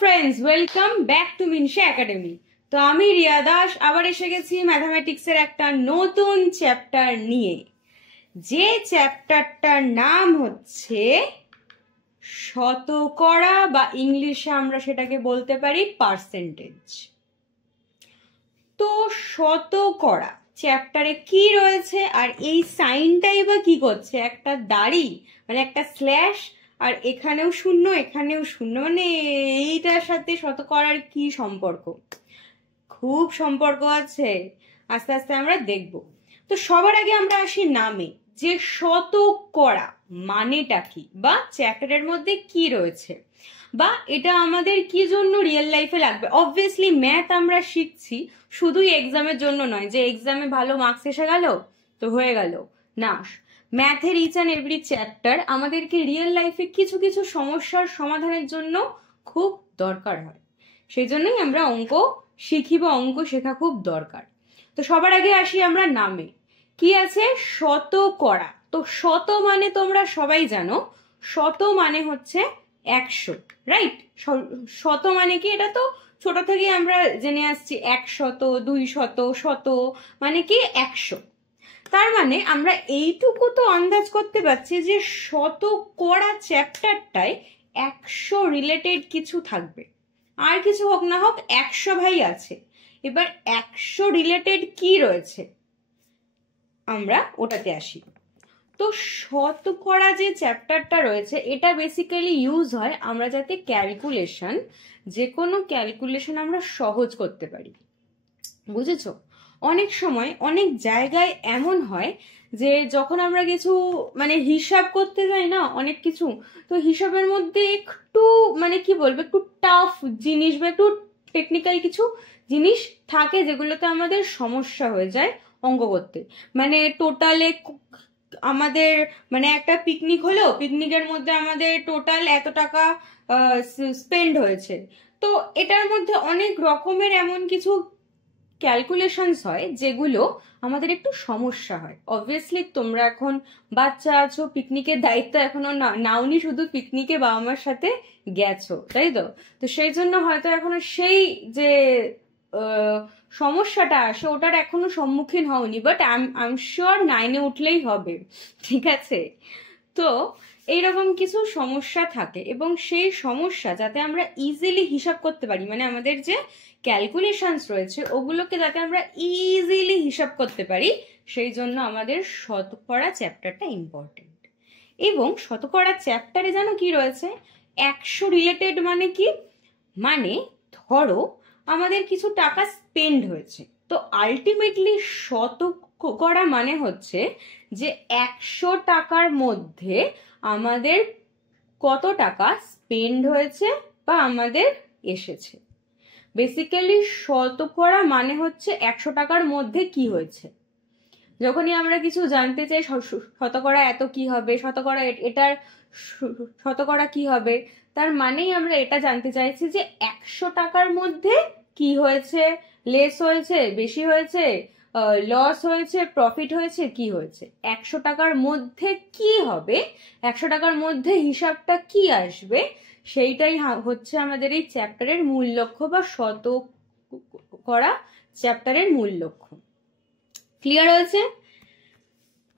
Friends, welcome back to Minsa academy. তো আমি রিয়া দাস আবার এসে গেছি ম্যাথামেটিক্সের একটা নতুন চ্যাপ্টার নিয়ে, যে চ্যাপ্টারটার নাম হচ্ছে শতকরা, বা ইংলিশে আমরা সেটাকে বলতে পারি পার্সেন্টেজ। তো শতকরা চ্যাপ্টারে কি রয়েছে, আর এই সাইনটাই বা কি করছে? একটা দাড়ি মানে একটা স্ল্যাশ, আর এখানেও শূন্য এখানেও শূন্য, মানে এইটার সাথে শতকরার কি সম্পর্ক? খুব সম্পর্ক আছে, আস্তে আস্তে আমরা দেখব। তো সবার আগে আমরা আসি নামে, যে শতকরা মানেটা কি, বা চ্যাপ্টারের মধ্যে কি রয়েছে, বা এটা আমাদের কি জন্য রিয়েল লাইফে লাগবে। অবভিয়াসলি ম্যাথ আমরা শিখছি শুধুই এক্সামের জন্য নয়, যে এক্সামে ভালো মার্কস এসে গেল তো হয়ে গেল না। ম্যাথের ইচ অ্যান্ড এভরি চ্যাপ্টার আমাদেরকে রিয়েল লাইফে কিছু কিছু সমস্যার সমাধানের জন্য খুব দরকার হয়। সেই জন্যই আমরা অঙ্ক শিখি, বা অঙ্ক শেখা খুব দরকার। তো সবার আগে আসি আমরা নামে। কি আছে? শতকরা। তো শত মানে তোমরা সবাই জানো, শত মানে হচ্ছে 100, রাইট? শত মানে কি? এটা তো ছোট থেকে আমরা জেনে আসছি, 100, 200, শত মানে কি 100। তার মানে আমরা এইটুকু তো আন্দাজ করতে পারছি যে শতকরা চ্যাপ্টারটায় 100 রিলেটেড কিছু থাকবে। আর কিছু হোক না হোক 100 ভাই আছে। এবার 100 রিলেটেড কি রয়েছে আমরা ওটাতে আসি। তো শতকরা যে চ্যাপ্টারটা রয়েছে, এটা বেসিক্যালি ইউজ হয় আমরা যাতে ক্যালকুলেশন, যে কোনো ক্যালকুলেশন আমরা সহজ করতে পারি। বুঝেছো? অনেক সময় অনেক জায়গায় এমন হয় যে যখন আমরা কিছু মানে হিসাব করতে যাই না অনেক কিছু, তো হিসাবের মধ্যে একটু মানে কি বলবো, একটু টাফ জিনিস বা একটু টেকনিক্যাল কিছু জিনিস থাকে, যেগুলোতে আমাদের সমস্যা হয়ে যায় অঙ্ক করতে। মানে টোটালে আমাদের মানে একটা পিকনিক হলো, পিকনিকের মধ্যে আমাদের টোটাল এত টাকা স্পেন্ড হয়েছে। তো এটার মধ্যে অনেক রকমের এমন কিছু ক্যালকুলেশনস হয় যেগুলো আমাদের একটু সমস্যা হয়। অবভিয়াসলি তোমরা এখন বাচ্চা আছো, পিকনিকের দায়িত্ব এখনো নাওনি, শুধু পিকনিকে বাবা মার সাথে গেছো, তাই তো? তো সেই জন্য হয়তো এখনো সেই যে সমস্যাটা আসে ওটার এখনো সম্মুখীন হওনি, বাট আই এম শিওর 9-এ উঠলেই হবে, ঠিক আছে? তো এইরকম কিছু সমস্যা থাকে, এবং সেই সমস্যা যাতে আমরা ইজিলি হিসাব করতে পারি, মানে আমাদের যে ক্যালকুলেশনস রয়েছে ওগুলোকে যাতে আমরা ইজিলি হিসাব করতে পারি, সেই জন্য আমাদের শতকরা চ্যাপ্টারটা ইম্পর্টেন্ট। এবং শতকরা চ্যাপ্টারে জানো কি রয়েছে? 100 রিলেটেড মানে কি? মানে ধরো আমাদের কিছু টাকা স্পেন্ড হয়েছে, তো আলটিমেটলি শতকরা মানে হচ্ছে যে 100 টাকার মধ্যে আমাদের কত টাকা স্পেন্ড হয়েছে বা আমাদের এসেছে। বেসিক্যালি শতকরা মানে হচ্ছে 100 টাকার মধ্যে কি হয়েছে। যখনই আমরা কিছু জানতে চাই শতকরা এত কি হবে, শতকরা এটার শতকরা কি হবে, তার মানেই আমরা এটা জানতে চাইছি যে 100 টাকার মধ্যে কি হয়েছে, লেস হয়েছে, বেশি হয়েছে, লস হয়েছে, প্রফিট হয়েছে, কি হয়েছে। 100 টাকার মধ্যে কি হবে, 100 টাকার মধ্যে হিসাবটা কি আসবে, সেইটাই হচ্ছে আমাদের এই চ্যাপ্টারের মূল লক্ষ্য, বা শতকরা চ্যাপ্টারের মূল লক্ষ্য। ক্লিয়ার হয়েছে?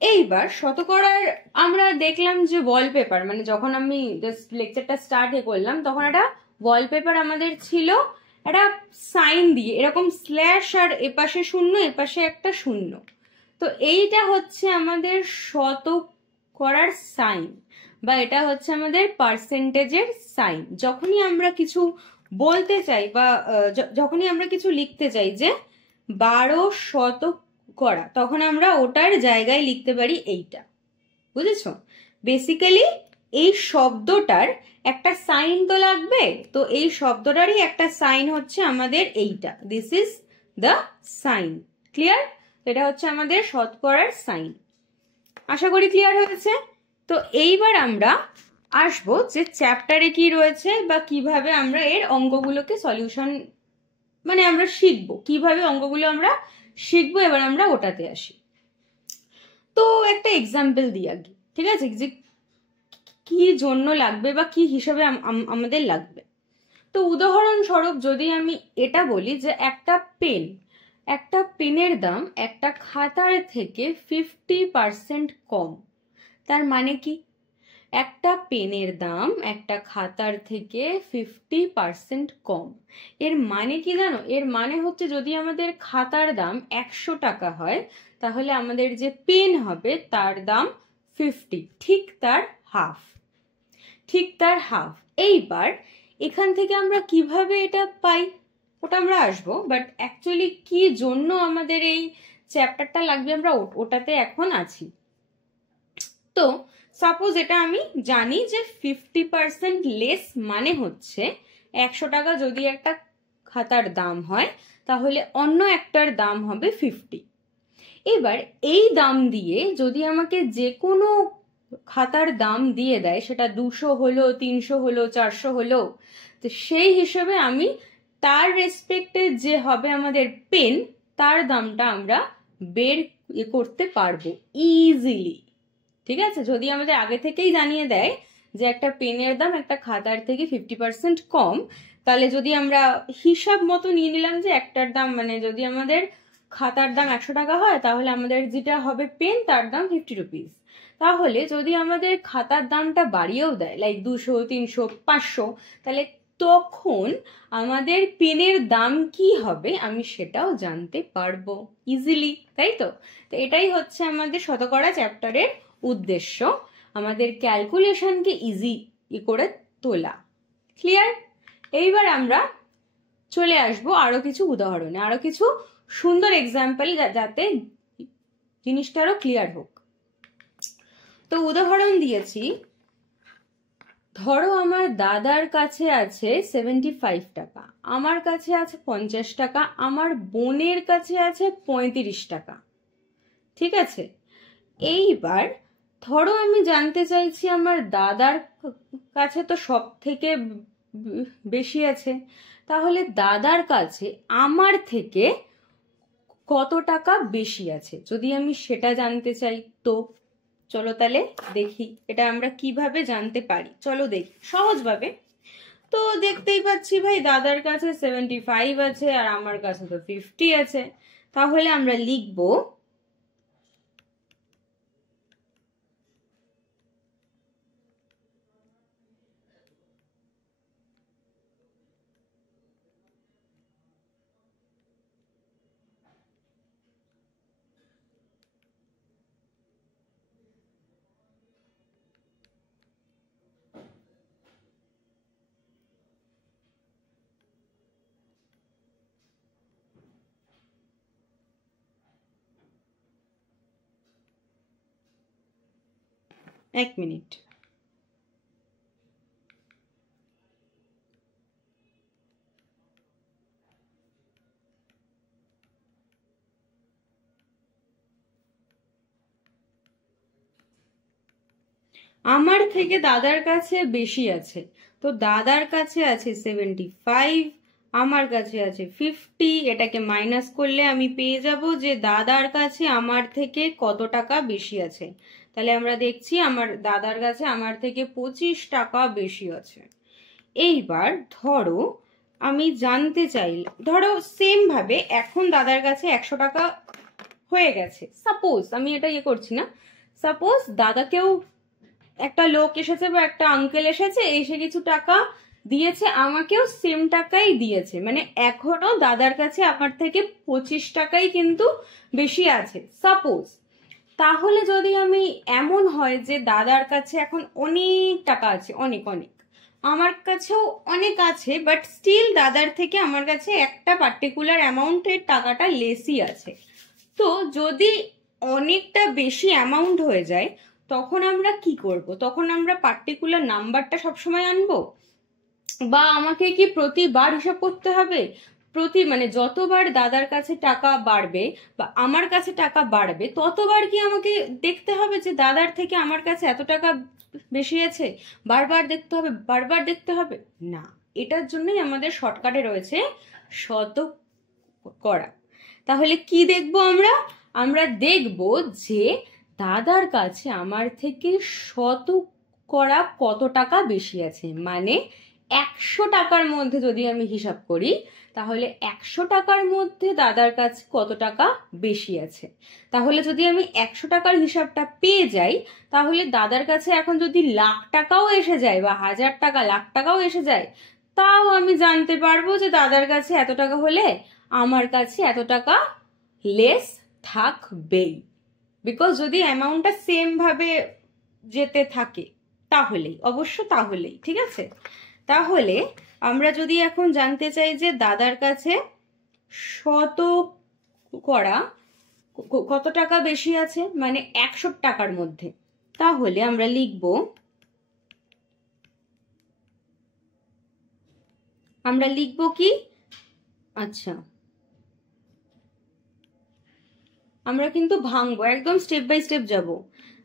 এইবার শতকরার আমরা দেখলাম যে ওয়ালপেপার, মানে যখন আমি জাস্ট লেকচারটা স্টার্ট করলাম তখন একটা ওয়ালপেপার আমাদের ছিল, একটা সাইন দিয়ে এরকম স্ল্যাশ, আর এপাশে শূন্য এপাশে একটা শূন্য। তো এইটা হচ্ছে আমাদের শতকরার সাইন, বা এটা হচ্ছে আমাদের পার্সেন্টেজের সাইন। যখনই আমরা কিছু বলতে চাই বা যখনই আমরা কিছু লিখতে চাই যে 12 শতকরা, তখন আমরা ওটার জায়গায় লিখতে পারি এইটা। বুঝেছো? বেসিক্যালি এই শব্দটার একটা সাইন তো লাগবে, তো এই শব্দটারই একটা সাইন হচ্ছে আমাদের এইটা। This is the sign. Clear? এটা হচ্ছে আমাদের শতকরার সাইন। আশা করি ক্লিয়ার হয়েছে। তো এইবার আমরা আসবো যে চ্যাপ্টারে কি রয়েছে, বা কিভাবে আমরা এর অঙ্কগুলোকে সলিউশন মানে আমরা শিখবো, কিভাবে অঙ্কগুলো আমরা শিখবো। এবার আমরা ওটাতে আসি। তো একটা এক্সাম্পল দিই আগে, ঠিক আছে, যে কি জন্য লাগবে বা কি হিসাবে আমাদের লাগবে। তো উদাহরণস্বরূপ যদি আমি এটা বলি যে একটা পেনের দাম একটা খাতার থেকে 50% কম, তার মানে কি? একটা পেনের দাম একটা খাতার থেকে 50% কম, এর মানে কি জানো? এর মানে হচ্ছে যদি আমাদের খাতার দাম 100 টাকা হয়, তাহলে আমাদের যে পেন হবে তার দাম 50, ঠিক তার হাফ। এইবার এখান থেকে আমরা কিভাবে এটা পাই ওটা আমরা আসবো, বাট অ্যাকচুয়ালি কি জন্য আমাদের এই চ্যাপ্টারটা লাগবে আমরা ওটাতে এখন আছি। তো সাপোজ এটা আমি জানি যে 50% লেস মানে হচ্ছে 100 টাকা যদি একটা খাতার দাম হয়, তাহলে অন্য একটার দাম হবে 50। এবার এই দাম দিয়ে যদি আমাকে যে কোনো খাতার দাম দিয়ে দেয়, সেটা 200 হলো, 300 হলো, 400 হলো, তো সেই হিসেবে আমি তার রেসপেক্টে যে হবে আমাদের পেন, তার দামটা আমরা বের করতে পারবো ইজিলি। ঠিক আছে? যদি আমাদের আগে থেকেই জানিয়ে দেয় যে একটা পেনের দাম একটা খাতার থেকে 50% কম, তাহলে যদি আমরা হিসাব মতো নিয়ে নিলাম যে একটার দাম, মানে যদি আমাদের খাতার দাম 100 টাকা হয়, তাহলে আমাদের যেটা হবে পেন তার দাম 50 রুপিস। তাহলে যদি আমাদের খাতার দামটা বাড়িয়েও দেয়, লাইক 200, 300, 500, তাহলে তখন আমাদের পেনের দাম কি হবে আমি সেটাও জানতে পারবো ইজিলি, তাই তো? তো এটাই হচ্ছে আমাদের শতকরা চ্যাপ্টারের উদ্দেশ্য, আমাদের ক্যালকুলেশনকে ইজি করে তোলা। ক্লিয়ার? এইবার আমরা চলে আসবো আরো কিছু উদাহরণে, আরো কিছু সুন্দর এক্সাম্পল, যাতে জিনিসটা আরো ক্লিয়ার হোক। তো উদাহরণ দিয়েছি, ধরো আমার দাদার কাছে আছে 75 টাকা, আমার কাছে আছে 50 টাকা, আমার বোনের কাছে আছে 35 টাকা। ঠিক আছে? এইবার ধরো আমি জানতে চাইছি আমার দাদার কাছে তো সব থেকে বেশি আছে, তাহলে দাদার কাছে আমার থেকে কত টাকা বেশি আছে যদি আমি সেটা জানতে চাই। তো চলো তাহলে দেখি এটা আমরা কিভাবে জানতে পারি। চলো দেখি সহজভাবে। তো দেখতেই পাচ্ছি ভাই দাদার কাছে 75 আছে আর আমার কাছে তো 50 আছে, তাহলে আমরা লিখবো এক মিনিট। আমার থেকে দাদার কাছে বেশি আছে, তো দাদার কাছে আছে 75, আমার কাছে আছে 50, এটাকে মাইনাস করলে আমি পেয়ে যাব যে দাদার কাছে আমার থেকে কত টাকা বেশি আছে। তাহলে আমরা দেখছি আমার দাদার কাছে আমার থেকে 25 টাকা বেশি আছে। এইবার ধরো আমি জানতে চাইলাম, ধরো সেম ভাবে এখন দাদার কাছে 100 টাকা হয়ে গেছে, সাপোজ আমি এটা করছি না, সাপোজ দাদাকেও একটা লোক এসেছে বা একটা আঙ্কেল এসেছে, এসে কিছু টাকা দিয়েছে, আমাকেও সেম টাকাই দিয়েছে, মানে এখনো দাদার কাছে আমার থেকে 25 টাকাই কিন্তু বেশি আছে সাপোজ। তাহলে যদি আমি এমন হয় যে দাদার কাছে এখন অনেক টাকা আছে, অনেক অনেক, আমার কাছেও অনেক আছে, বাট স্টিল দাদার থেকে আমার কাছে একটা পার্টিকুলার অ্যামাউন্টের টাকাটা লেসই আছে, তো যদি অনেকটা বেশি অ্যামাউন্ট হয়ে যায় তখন আমরা কি করব? তখন আমরা পার্টিকুলার নাম্বারটা সবসময় আনবো, বা আমাকে কি প্রতিবার হিসাব করতে হবে? মানে যতবার দাদার কাছে টাকা বাড়বে বা আমার কাছে টাকা বাড়বে ততবার কি আমাকে দেখতে হবে যে দাদার থেকে আমার কাছে এত টাকা বেশি আছে? বারবার দেখতে হবে না। এটার জন্যই আমাদের শর্টকাটে রয়েছে শতকরা। তাহলে কি দেখবো আমরা? আমরা দেখব যে দাদার কাছে আমার থেকে শতকরা কত টাকা বেশি আছে, মানে 100 টাকার মধ্যে যদি আমি হিসাব করি, তাহলে 100 টাকার মধ্যে দাদার কাছে কত টাকা বেশি আছে। তাহলে যদি আমি 100 টাকার হিসাবটা পেয়ে যাই, তাহলে দাদার কাছে এখন যদি লাখ টাকাও এসে যায় বা 1000 টাকা, লাখ টাকাও এসে যায়, তাও আমি জানতে পারবো যে দাদার কাছে এত টাকা হলে আমার কাছে এত টাকা লেস থাকবেই। বিকজ যদি অ্যামাউন্টটা সেম ভাবে যেতে থাকে তাহলেই, অবশ্য তাহলেই, ঠিক আছে। তাহলে আমরা যদি এখন জানতে চাই যে দাদার কাছে শতকরা কত টাকা বেশি আছে, মানে 100 টাকার মধ্যে, তাহলে আমরা লিখব কি, আচ্ছা আমরা কিন্তু ভাঙবো, একদম স্টেপ বাই স্টেপ যাব।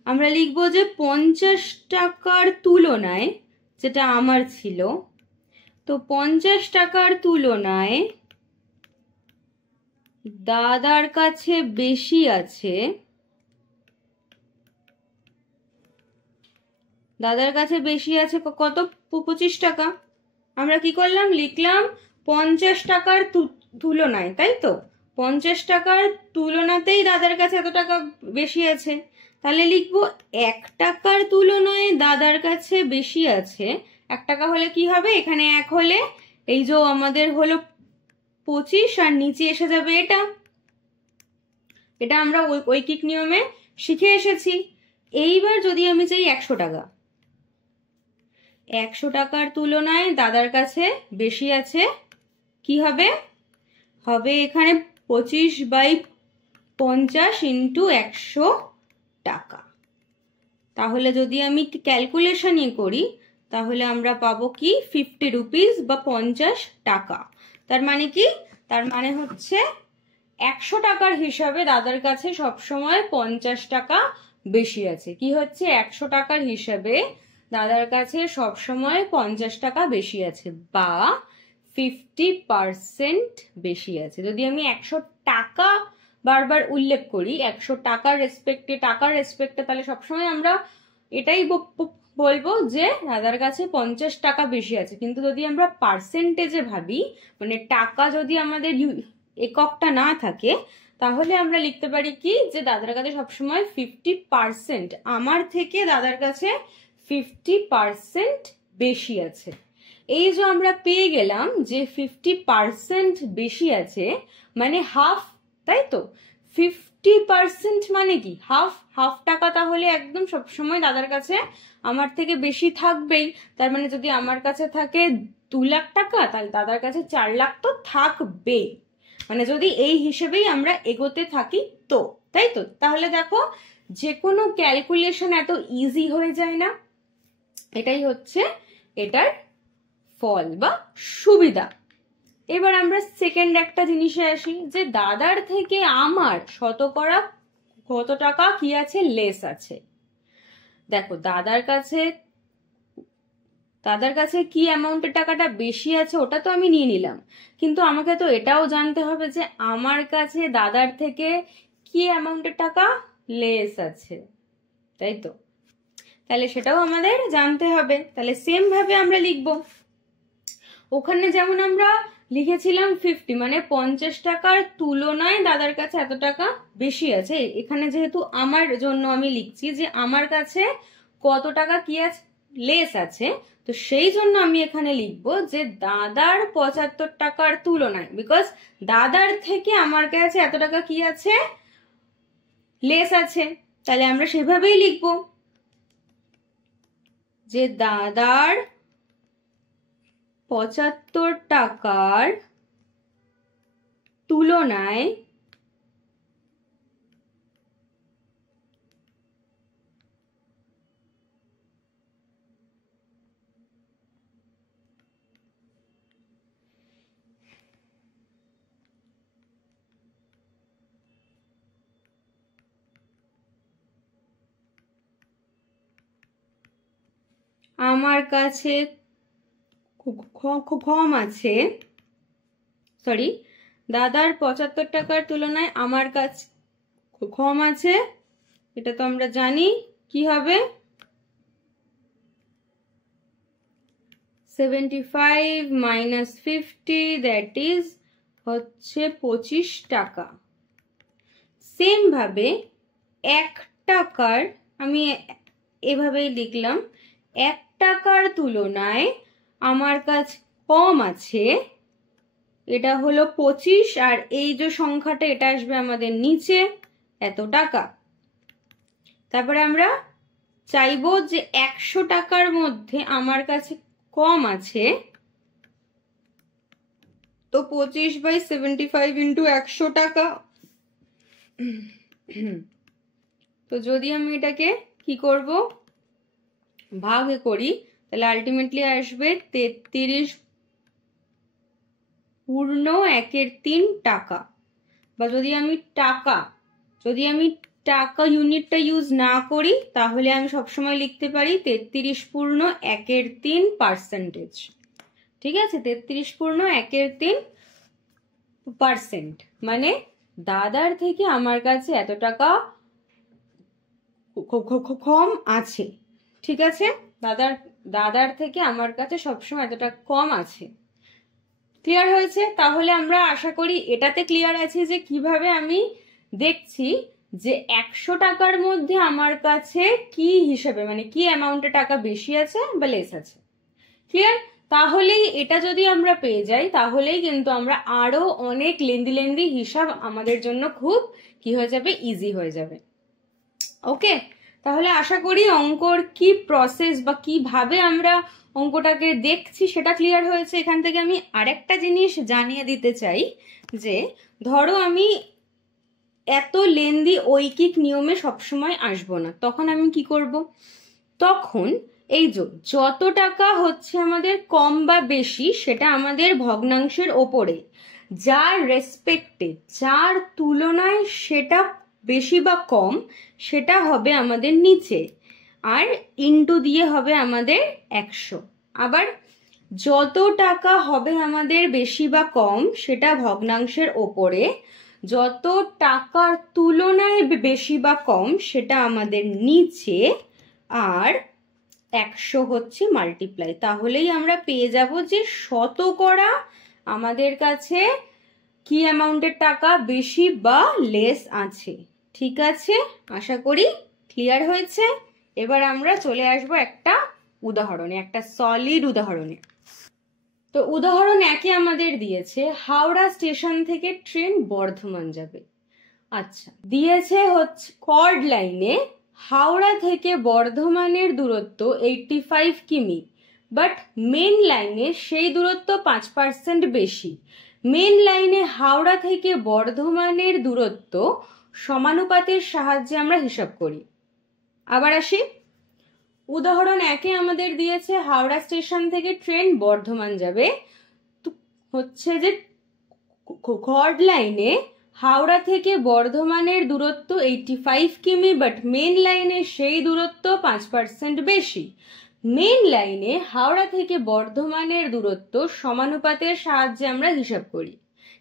আমরা লিখবো যে 50 টাকার তুলনায়, যেটা আমার ছিল, তো 50 টাকার তুলনায় দাদার কাছে বেশি আছে, দাদার কাছে বেশি আছে কত, 25 টাকা। আমরা কি করলাম, লিখলাম 50 টাকার তুলনায়, তাই তো, 50 টাকার তুলনাতেই দাদার কাছে এত টাকা বেশি আছে। তাহলে লিখবো 1 টাকার তুলনায় দাদার কাছে বেশি আছে। 1 টাকা হলে কি হবে, এখানে 1 হলে এই যে আমাদের হলো 25, আর নিচে এসে যাবে এটা, এটা আমরা ঐকিক নিয়মে শিখে এসেছি। এইবার যদি আমি চাই 100 টাকা, 100 টাকার তুলনায় দাদার কাছে বেশি আছে, কি হবে, হবে এখানে 25/50 ইন্টু 100 টাকা। তাহলে যদি আমি ক্যালকুলেশনই করি, তাহলে আমরা পাবো কি 50 রুপিস বা 50 টাকা। তার মানে কি, তার মানে হচ্ছে 100 টাকার হিসাবে দাদার কাছে সবসময় 50 টাকা বেশি আছে। কি হচ্ছে, 100 টাকার হিসাবে দাদার কাছে সবসময় 50 টাকা বেশি আছে, বা 50% বেশি আছে। যদি আমি 100 টাকা বারবার উল্লেখ করি, 100 টাকার রেসপেক্টে, তাহলে সবসময় আমরা এটাই বলবো যে দাদার কাছে 50 টাকা বেশি আছে। কিন্তু যদি আমরা পার্সেন্টেজে ভাবি, মানে টাকা যদি আমাদের এককটা না থাকে, তাহলে আমরা লিখতে পারি কি, যে দাদার কাছে সবসময় 50%, আমার থেকে দাদার কাছে 50% বেশি আছে। এই যে আমরা পেয়ে গেলাম যে 50% বেশি আছে, মানে হাফ, তাই তো। 50% মানে কি, হাফ টাকা, তাহলে একদম সবসময় দাদার কাছে আমার থেকে বেশি থাকবেই। তার মানে যদি আমার কাছে থাকে 2 লাখ টাকা, তাহলে দাদার কাছে 4 লাখ তো থাকবেই। মানে যদি এই হিসেবেই আমরা এগোতে থাকি তো, তাই তো। তাহলে দেখো, যে কোনো ক্যালকুলেশন এত ইজি হয়ে যায় না, এটাই হচ্ছে এটার ফল বা সুবিধা। এবার আমরা সেকেন্ড একটা জিনিসে আসি, যে দাদার থেকে আমার শতকরা কত টাকা কি আছে, লেস আছে। দেখো, দাদার কাছে কি অ্যামাউন্টের টাকাটা বেশি আছে ওটা তো আমি নিয়ে নিলাম, কিন্তু আমাকে তো এটাও জানতে হবে যে আমার কাছে দাদার থেকে কি অ্যামাউন্টের টাকা লেস আছে, তাই তো। তাহলে সেটাও আমাদের জানতে হবে। তাহলে সেম ভাবে আমরা লিখবো, ওখানে যেমন আমরা লিখেছিলাম 50, মানে 50 টাকার তুলনায় দাদার কাছে এত টাকা বেশি আছে। এখানে যেহেতু আমার জন্য আমি লিখছি যে আমার কাছে কত টাকা কি আছে, লেস আছে, তো সেই জন্য আমি এখানে লিখবো যে দাদার 75 টাকার তুলনায়, বিকজ দাদার থেকে আমার কাছে এত টাকা কি আছে, লেস আছে। তাহলে আমরা সেভাবেই লিখবো যে দাদার 75 টাকার তুলনায় আমার কাছে কম আছে, সরি, দাদার 75 টাকার তুলনায় আমার কাছে কম আছে, এটা তো আমরা জানি কি হবে, 75 minus 50 that is হচ্ছে 25 টাকা। সেম ভাবে 1 টাকার আমি এভাবেই লিখলাম, 1 টাকার তুলনায় আমার কাছে কম আছে, এটা হলো 25, আর এই যে সংখ্যাটা এটা আসবে আমাদের নিচে এত টাকা। তারপরে আমরা চাইবো যে 100 টাকার মধ্যে আমার কাছে কম আছে, তো 25/75 ইন্টু 100 টাকা। তো যদি আমি এটাকে কি করব, ভাগে করি, তাহলে আলটিমেটলি আসবে 33 পূর্ণ 1/3 টাকা। বা যদি আমি টাকা ইউনিটটা ইউজ না করি, তাহলে আমি সবসময় লিখতে পারি 33 পূর্ণ 1/3%। ঠিক আছে, 33 পূর্ণ 1/3%, মানে দাদার থেকে আমার কাছে এত টাকা কম আছে। ঠিক আছে, দাদার থেকে আমার কাছে সবসময় এত টাকা কম আছে। ক্লিয়ার হয়েছে? তাহলে আমরা আশা করি এটাতে ক্লিয়ার আছে যে কিভাবে আমি দেখছি যে 100 টাকার মধ্যে আমার কাছে কি হিসেবে, মানে কি অ্যামাউন্টে টাকা বেশি আছে বা লেস আছে। ক্লিয়ার? তাহলেই এটা যদি আমরা পেয়ে যাই, তাহলেই কিন্তু আমরা আরো অনেক লেন্দি হিসাব আমাদের জন্য খুব কি হয়ে যাবে, ইজি হয়ে যাবে। ওকে, তাহলে আশা করি অঙ্কর কি প্রসেস বা কিভাবে আমরা অঙ্কটাকে দেখছি সেটা ক্লিয়ার হয়েছে। এখান থেকে আমি আরেকটা জিনিস জানিয়ে দিতে চাই যে ধরো আমি এত লেন্দি ঐকিক নিয়মে সবসময় আসবো না, তখন আমি কি করব, তখন এই যত টাকা হচ্ছে আমাদের কম বা বেশি সেটা আমাদের ভগ্নাংশের ওপরে, যার রেসপেক্টে, যার তুলনায় সেটা বেশি বা কম সেটা হবে আমাদের নিচে, আর ইন্টু দিয়ে হবে আমাদের 100। আবার যত টাকা হবে আমাদের বেশি বা কম সেটা ভগ্নাংশের ওপরে, যত টাকার তুলনায় বেশি বা কম সেটা আমাদের নিচে, আর 100 হচ্ছে মাল্টিপ্লাই। তাহলেই আমরা পেয়ে যাব যে শতকরা আমাদের কাছে কি অ্যামাউন্টের টাকা বেশি বা লেস আছে। ঠিক আছে, আশা করি ক্লিয়ার হয়েছে। এবার আমরা চলে আসব একটা উদাহরণে, একটা সলিড উদাহরণে। তো উদাহরণ 1-এ আমাদের দিয়েছে হাওড়া স্টেশন থেকে ট্রেন বর্ধমান যাবে। আচ্ছা, দিয়েছে হচ্ছে কর্ড লাইনে হাওড়া থেকে বর্ধমানের দূরত্ব 85 কিমি, বাট মেন লাইনে সেই দূরত্ব 5% বেশি। মেন লাইনে হাওড়া থেকে বর্ধমানের দূরত্ব সমানুপাতের সাহায্যে আমরা হিসাব করি। আবার আসি, উদাহরণ 1-এ আমাদের দিয়েছে হাওড়া স্টেশন থেকে ট্রেন বর্ধমান যাবে, হচ্ছে যে কর্ড লাইনে হাওড়া থেকে বর্ধমানের দূরত্ব 85 কিমি, বাট মেন লাইনে সেই দূরত্ব 5% বেশি। মেন লাইনে হাওড়া থেকে বর্ধমানের দূরত্ব সমানুপাতের সাহায্যে আমরা হিসাব করি।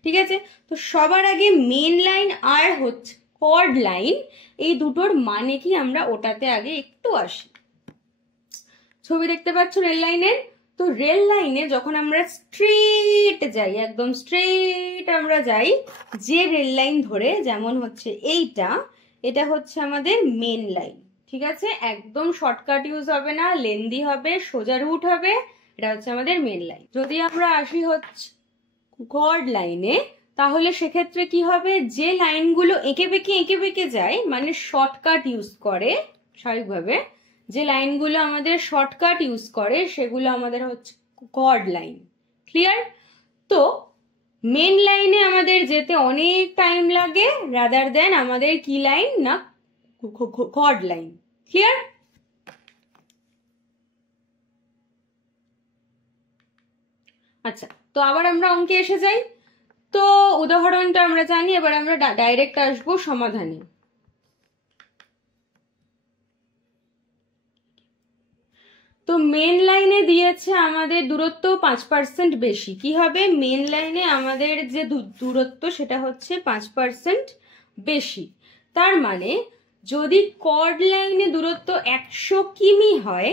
ঠিক আছে, তো সবার আগে মেন লাইন আর হচ্ছে কর্ড লাইন, এই দুটোর মানে কি আমরা ওটাতে আগে একটু আসি। ছবি দেখতে পাচ্ছ রেল লাইনের? তো রেল লাইনে যখন আমরা স্ট্রেট যাই, একদম স্ট্রেট আমরা যাই যে রেল লাইন ধরে, যেমন হচ্ছে এটা হচ্ছে আমাদের মেন লাইন। ঠিক আছে, একদম শর্টকাট ইউজ হবে না, লেন্দি হবে, সোজা রুট হবে, এটা হচ্ছে আমাদের মেন লাইন। যদি আমরা আসি হচ্ছে কর্ড লাইনে, তাহলে সেক্ষেত্রে কি হবে, যে লাইনগুলো এঁকে বেঁকে যায়, মানে শর্টকাট ইউজ করে, স্বাভাবিকভাবে যে লাইনগুলো আমাদের শর্টকাট ইউজ করে সেগুলো আমাদের হচ্ছে কর্ড লাইন। ক্লিয়ার? তো মেন লাইনে আমাদের যেতে অনেক টাইম লাগে, রাদার দেন আমাদের কি লাইন না কর্ড লাইন। ক্লিয়ার? আচ্ছা, তো আবার আমরা অঙ্কে এসে যাই। তো উদাহরণটা আমরা জানি, এবার আমরা ডাইরেক্ট আসবো সমাধানে। তো মেন লাইনে দিয়েছে আমাদের দূরত্ব 5% বেশি। কি হবে, মেন লাইনে আমাদের যে দূরত্ব সেটা হচ্ছে 5% বেশি। তার মানে যদি কর্ড লাইনে দূরত্ব 100 কিমি হয়,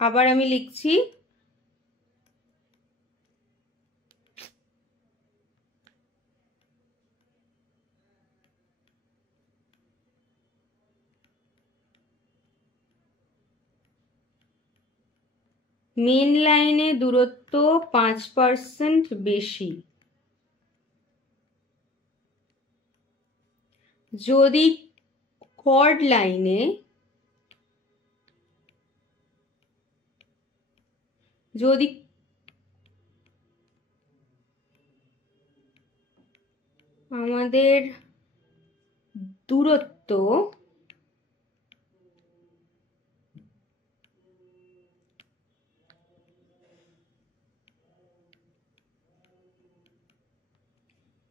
আবার আমি লিখছি, মেন লাইনে দূরত্ব 5% বেশি। যদি কর্ড লাইনে আমাদের দূরত্ব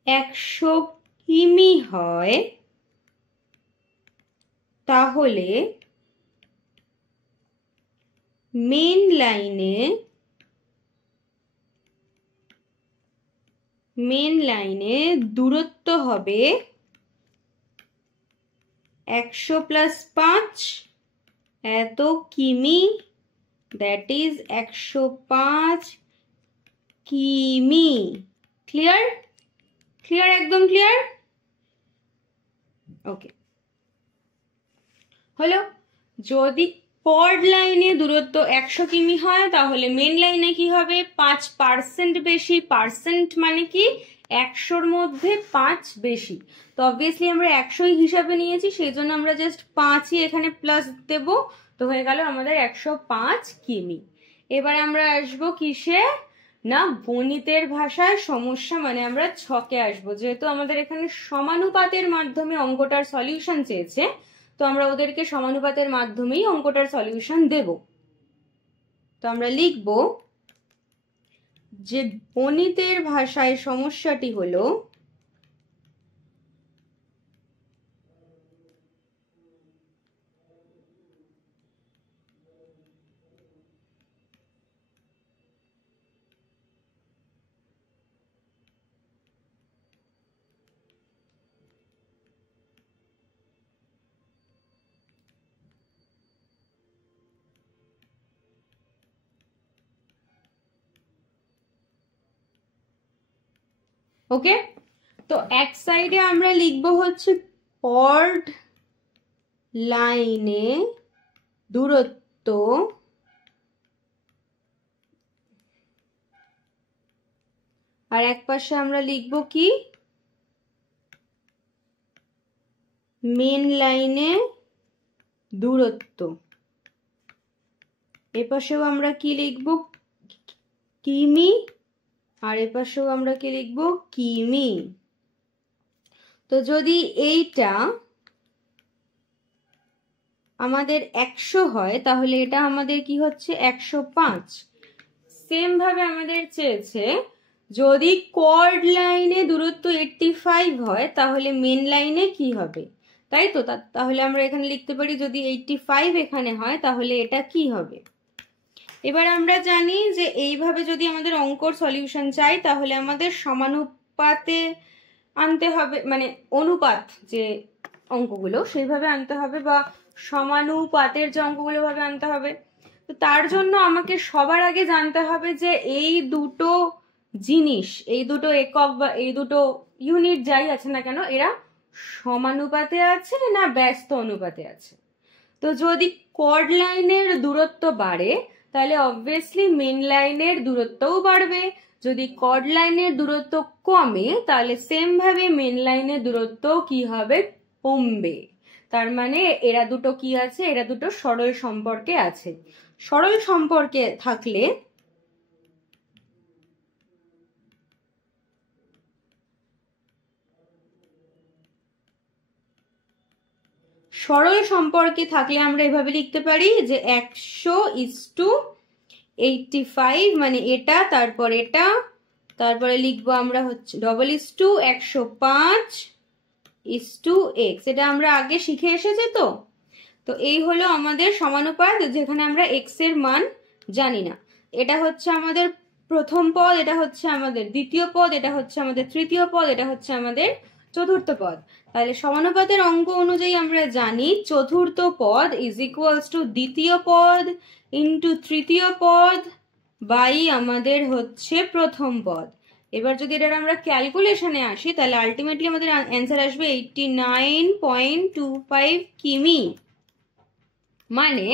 100 কিমি হয়, তাহলে মেন লাইনে দূরত্ব হবে 100 + 5 এত কিমি, দ্যাট ইজ 105 কিমি। ক্লিয়ার? ক্লিয়ার, একদম ক্লিয়ার। ওকে, হলো। যদি কর্ড লাইনে দূরত্ব 100 কিমি হয়, তাহলে মেন লাইনে কি হবে? 5% বেশি। পার্সেন্ট মানে কি? 100-র মধ্যে 5 বেশি। তো অবভিয়াসলি আমরা 100 হিসাবে নিয়েছি, সেই জন্য আমরা জাস্ট 5ই এখানে প্লাস দেব, তো হয়ে গেল আমাদের 105 কিমি। এবার আমরা আসবো কিসে? না, গণিতের ভাষায় সমস্যা মানে আমরা ছকে আসবো। যেহেতু আমাদের এখানে সমানুপাতের মাধ্যমে অঙ্কটার সলিউশন চেয়েছে, তো আমরা ওদেরকে সমানুপাতের মাধ্যমেই অঙ্কটার সলিউশন দেব। তো আমরা লিখব যে গণিতের ভাষায় সমস্যাটি হলো ওকে। তো এক সাইডে আমরা লিখব হচ্ছে কর্ড লাইনে দূরত্ব আর এক পাশে আমরা লিখব কি? মেন লাইনে দূরত্ব। এপাশেও আমরা কি লিখব? কিমি। আর এপাশেও আমরা কি লিখব? কিমি। তো যদি এইটা আমাদের 100 হয়, তাহলে এটা আমাদের কি হচ্ছে? 105। সেম ভাবে আমাদের চেয়েছে যদি কর্ড লাইনে দূরত্ব 85 হয়, তাহলে মেন লাইনে কি হবে, তাই তো? তাহলে আমরা এখানে লিখতে পারি যদি 85 এখানে হয়, তাহলে এটা কি হবে? এবার আমরা জানি যে এইভাবে যদি আমাদের অঙ্কর সলিউশন চাই, তাহলে আমাদের সমানুপাতে আনতে হবে, মানে অনুপাত যে অঙ্কগুলো সেইভাবে আনতে হবে, বা সমানুপাতের যে অঙ্কগুলো ভাবে আনতে হবে। তো তার জন্য আমাকে সবার আগে জানতে হবে যে এই দুটো জিনিস, এই দুটো একক বা এই দুটো ইউনিট যাই আছে না কেন, এরা সমানুপাতে আছে না ব্যস্ত অনুপাতে আছে। তো যদি কর্ড লাইনের দূরত্ব বাড়ে, তাহলে অবভিয়াসলি মেন লাইনের দূরত্বও বাড়বে। যদি কর্ড লাইনের দূরত্ব কমে, তাহলে সেম ভাবে মেন লাইনের দূরত্ব কি হবে? কমবে। তার মানে এরা দুটো কি আছে? এরা দুটো সরল সম্পর্কে আছে। সরল সম্পর্কে থাকলে আমরা এভাবে লিখতে পারি যে 100:85, মানে এটা, তারপর এটা, তারপরে লিখবো আমরা হচ্ছে =105:x। এটা আমরা আগে শিখে এসেছি। তো এই হলো আমাদের সমানুপাত, যেখানে আমরা x এর মান জানি না। এটা হচ্ছে আমাদের প্রথম পদ, এটা হচ্ছে আমাদের দ্বিতীয় পদ, এটা হচ্ছে আমাদের তৃতীয় পদ, এটা হচ্ছে আমাদের চতুর্থ পদ। তাহলে সমানুপাতের অঙ্ক অনুযায়ী আমরা জানি চতুর্থ পদ ইজ ইকুয়ালস টু দ্বিতীয় পদ ইন্টু তৃতীয় পদ বাই আমাদের হচ্ছে প্রথম পদ। এবার যদি এটার আমরা ক্যালকুলেশনে আসি তাহলে আলটিমেটলি আমাদের অ্যান্সার আসবে 89.25 কিমি। মানে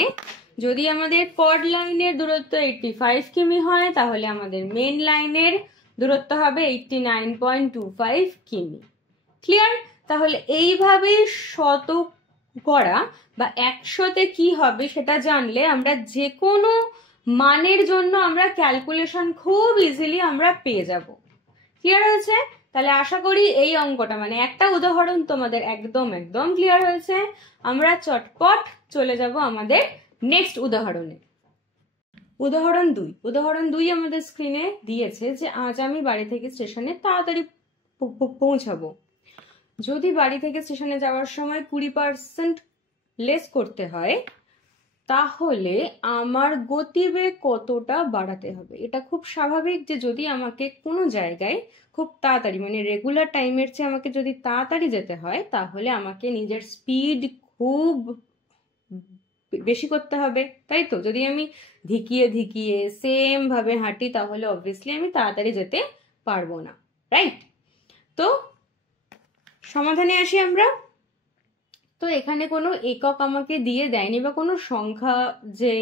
যদি আমাদের পড লাইনের দূরত্ব 85 কিমি হয় তাহলে আমাদের মেন লাইনের দূরত্ব হবে 89.25 কিমি। ক্লিয়ার? তাহলে এইভাবে শতকরা বা 100তে কি হবে সেটা জানলে আমরা যে কোনো মানের জন্য আমরা ক্যালকুলেশন খুব ইজিলি আমরা পেয়ে যাব। ক্লিয়ার হয়েছে? তাহলে আশা করি এই অঙ্কটা মানে একটা উদাহরণ তোমাদের একদম একদম ক্লিয়ার হয়েছে। আমরা চটপট চলে যাব আমাদের নেক্সট উদাহরণে। উদাহরণ 2 আমাদের স্ক্রিনে দিয়েছে যে আজ আমি বাড়ি থেকে স্টেশনে তাড়াতাড়ি পৌঁছাবো। যদি বাড়ি থেকে স্টেশনে যাওয়ার সময় 20% লেস করতে হয় তাহলে আমার গতিবেগ কতটা বাড়াতে হবে। এটা খুব স্বাভাবিক যে যদি আমাকে কোনো জায়গায় খুব তাড়াতাড়ি মানে রেগুলার টাইমের চেয়ে আমাকে যদি তাড়াতাড়ি যেতে হয় তাহলে আমাকে নিজের স্পিড খুব বেশি করতে হবে, তাই তো? যদি আমি ধিকিয়ে ধিকিয়ে সেম ভাবে হাঁটি তাহলে অবভিয়াসলি আমি তাড়াতাড়ি যেতে পারবো না, রাইট? তো সমাধানে আসি আমরা। তো এখানে কোনো একক আমাকে দিয়ে দেয়নি বা কোনো সংখ্যা যে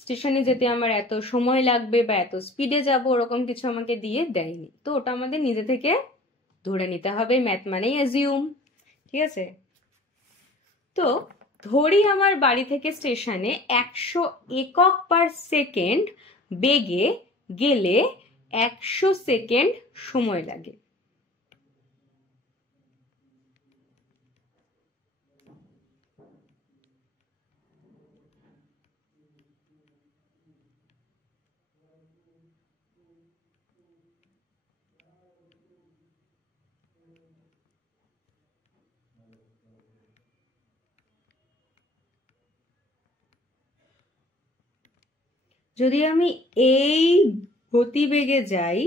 স্টেশনে যেতে আমার এত সময় লাগবে বা এত স্পিডে যাব ওরকম কিছু আমাকে দিয়ে দেয়নি। তো ওটা আমাদের নিজে থেকে ধরে নিতে হবে, ম্যাথ মানেই অ্যাজিউম, ঠিক আছে? তো ধরি আমার বাড়ি থেকে স্টেশনে 100 একক পার সেকেন্ড বেগে গেলে 100 সেকেন্ড সময় লাগে। যদি আমি এই গতিবেগে যাই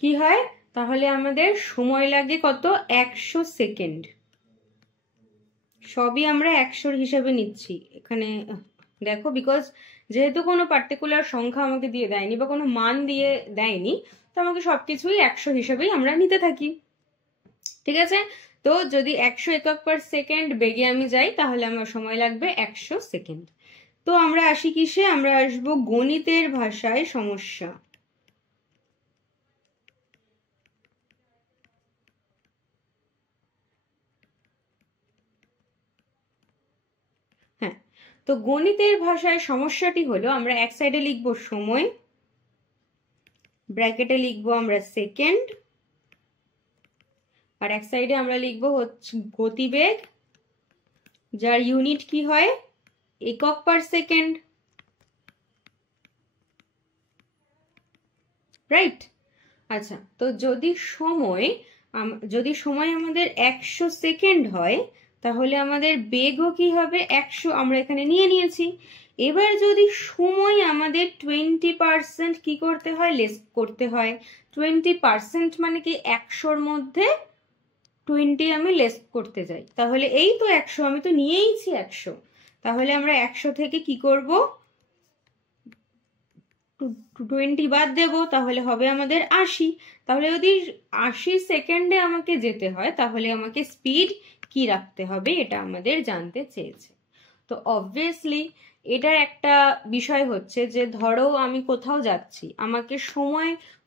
কি হয়? তাহলে আমাদের সময় লাগে কত? 100 সেকেন্ড। সবই আমরা 100 হিসাবে নিচ্ছি এখানে, দেখো, বিকজ যেহেতু কোনো পার্টিকুলার সংখ্যা আমাকে দিয়ে দেয়নি বা কোনো মান দিয়ে দেয়নি তো আমাকে সবকিছুই 100 হিসাবেই আমরা নিতে থাকি, ঠিক আছে? তো যদি 100 একক পার সেকেন্ড বেগে আমি যাই তাহলে আমার সময় লাগবে 100 সেকেন্ড। তো আমরা আসি কিসে? আমরা আসবো গণিতের ভাষায় সমস্যা। হ্যাঁ, তো গণিতের ভাষায় সমস্যাটি হলো আমরা এক সাইডে লিখবো সময়, ব্র্যাকেটে লিখবো আমরা সেকেন্ড, আর এক সাইডে আমরা লিখবো হচ্ছে গতিবেগ, যার ইউনিট কি হয়? একক পার সেকেন্ড, রাইট? আচ্ছা, তো যদি সময় আমাদের 100 সেকেন্ড হয় তাহলে আমাদের বেগও কি হবে? 100 আমরা এখানে নিয়ে নিয়েছি। এবার যদি সময় আমাদের 20% কি করতে হয়? লেস করতে হয়। 20% মানে কি 100-র মধ্যে 20 আমি লেস করতে যাই, তাহলে এই তো 100, আমি তো নিয়েইছি 100, তাহলে আমরা 100 থেকে কি করব? 20 বাদ দেব, তাহলে হবে আমাদের 80। তাহলে যদি 80 সেকেন্ডে আমাকে যেতে হয় তাহলে আমাকে স্পিড কি রাখতে হবে এটা আমাদের জানতে চেয়েছে। তো অবভিয়াসলি এটার একটা বিষয় হচ্ছে যে ধরো আমি কোথাও যাচ্ছি, আমাকে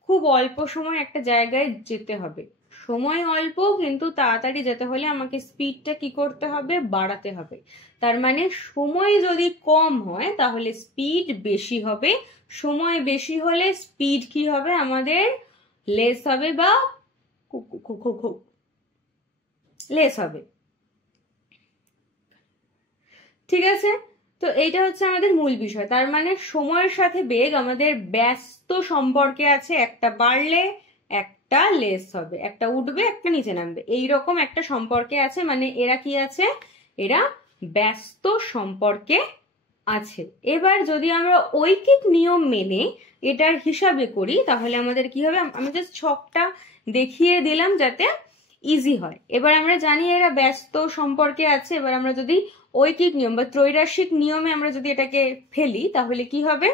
খুব অল্প সময় একটা জায়গায় যেতে হবে, সময় অল্প কিন্তু তাড়াতাড়ি যেতে হলে আমাকে স্পিডটা কি করতে হবে? বাড়াতে হবে। তার মানে সময় যদি কম হয় তাহলে স্পিড বেশি হবে, সময় বেশি হলে স্পিড কি হবে? আমাদের লেস হবে বা লেস হবে, ঠিক আছে? তো এইটা হচ্ছে আমাদের মূল বিষয়। তার মানে সময়ের সাথে বেগ আমাদের ব্যস্ত সম্পর্কে আছে, একটা বাড়লে একটা লেস হবে, একটা উঠবে একটা নিচে নামবে, এইরকম একটা সম্পর্কে আছে। মানে এরা কি আছে? এরা ব্যস্ত সম্পর্কে আছে। এবার যদি আমরা ঐকিক নিয়ম মেনে এটার হিসাবে করি তাহলে আমাদের কি হবে, আমি জাস্ট ছকটা দেখিয়ে দিলাম যাতে ইজি হয়। এবার আমরা জানি এরা ব্যস্ত সম্পর্কে আছে, এবার আমরা যদি ঐকিক নিয়ম বা ত্রৈরাশিক নিয়মে আমরা যদি এটাকে ফেলি তাহলে কি হবে,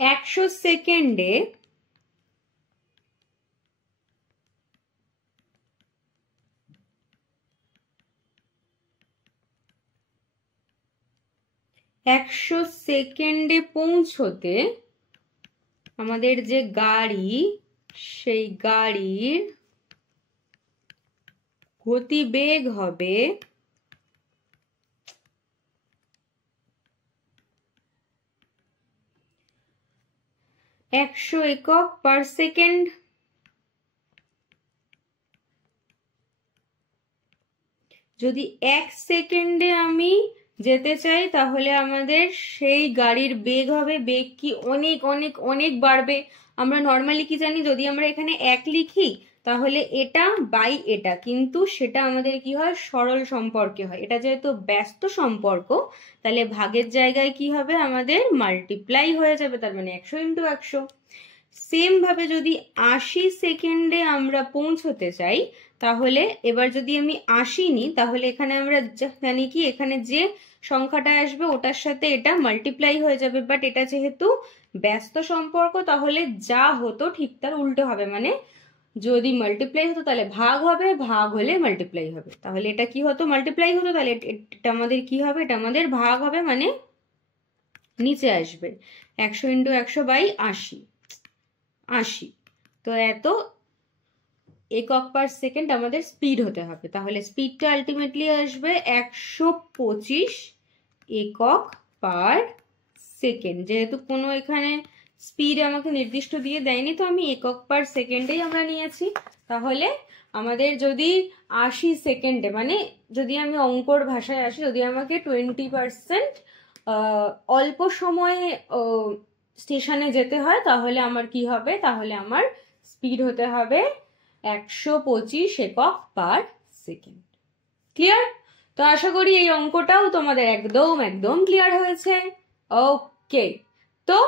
একশো সেকেন্ডে 100 সেকেন্ডে পৌঁছতে আমাদের যে গাড়ি, সেই গাড়ির গতিবেগ হবে 100 একক পার সেকেন্ড। যদি 1 সেকেন্ডে আমি যেতে চাই তাহলে আমাদের সেই গাড়ির বেগ হবে, বেগ কি অনেক অনেক অনেক বাড়বে। আমরা নর্মালি কি জানি, যদি আমরা এখানে 1 লিখি তাহলে এটা বাই এটা, কিন্তু সেটা আমাদের কি হয়, সরল সম্পর্কে হয়। এটা যেহেতু ব্যস্ত সম্পর্ক তাহলে ভাগের জায়গায় কি হবে, আমাদের মাল্টিপ্লাই হয়ে যাবে, তার মানে 100 ইন্টু 100। সেম ভাবে যদি 80 সেকেন্ডে আমরা পৌঁছতে চাই তাহলে এবার যদি আমি 80 নিই তাহলে এখানে আমরা জানি কি, এখানে যে সংখ্যাটা আসবে ওটার সাথে এটা মাল্টিপ্লাই হয়ে যাবে, বাট এটা যেহেতু ব্যস্ত সম্পর্ক তাহলে যা হতো ঠিক তার উল্টো হবে, মানে যদি মাল্টিপ্লাই হতো তাহলে ভাগ হবে, ভাগ হলে মাল্টিপ্লাই হবে। তাহলে এটা কি হতো, মাল্টিপ্লাই হতো, তাহলে এটা আমাদের কি হবে, এটা আমাদের ভাগ হবে, মানে নিচে আসবে 100 ইন্টু 100 বাই 80। তো এত একক পার সেকেন্ড আমাদের স্পিড হতে হবে, তাহলে স্পিডটা আলটিমেটলি আসবে 125 একক পার সেকেন্ড। যেহেতু কোনো এখানে স্পিড আমাকে নির্দিষ্ট দিয়ে দেয়নি তো আমি একক পার সেকেন্ডেই আমরা নিয়েছি। তাহলে আমাদের যদি 80 সেকেন্ডে, মানে যদি আমি অঙ্কর ভাষায় আসি, যদি আমাকে 20% অল্প সময়ে স্টেশনে যেতে হয় তাহলে আমার কি হবে, তাহলে আমার স্পিড হতে হবে 125 একক পার সেকেন্ড। ক্লিয়ার? তো আশা করি এই অঙ্কটাও তোমাদের একদম একদম ক্লিয়ার হয়েছে। ওকে, তো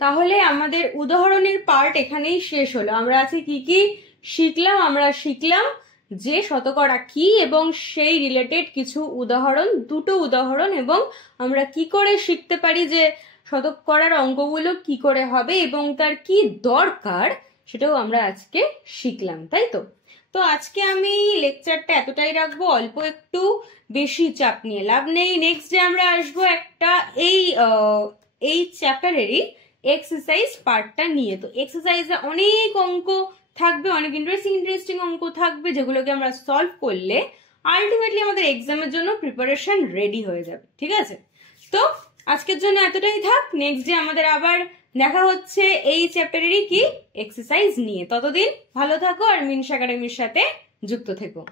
তাহলে আমাদের উদাহরণের পার্ট এখানেই শেষ হলো। আমরা আজকে কি কি শিখলাম, আমরা শিখলাম যে শতকরা কি এবং সেই রিলেটেড কিছু উদাহরণ, দুটো উদাহরণ, এবং আমরা কি করে শিখতে পারি যে শতকরার অঙ্কগুলো কি করে হবে এবং তার কি দরকার, সেটাও আমরা আজকে শিখলাম, তাই তো? তো আজকে আমি লেকচারটা এতটাই রাখবো, অল্প একটু, বেশি চাপ নিয়ে লাভ নেই। নেক্সট ডে আমরা আসবো একটা এই চ্যাপ্টারেরই এক্সারসাইজ পার্টটা নিয়ে। তো এক্সারসাইজে অনেক অঙ্ক থাকবে, অনেক ইন্টারেস্টিং অঙ্ক থাকবে, যেগুলোকে আমরা সলভ করলে আলটিমেটলি আমাদের এক্সামের জন্য প্রিপারেশন রেডি হয়ে যাবে। ঠিক আছে? তো আজকের জন্য এতটাই থাক। নেক্সট ডে আমাদের আবার দেখা হচ্ছে এই চ্যাপ্টারেরই কি এক্সারসাইজ নিয়ে। ততদিন ভালো থাকো আর মিনস একাডেমির সাথে যুক্ত থেকো।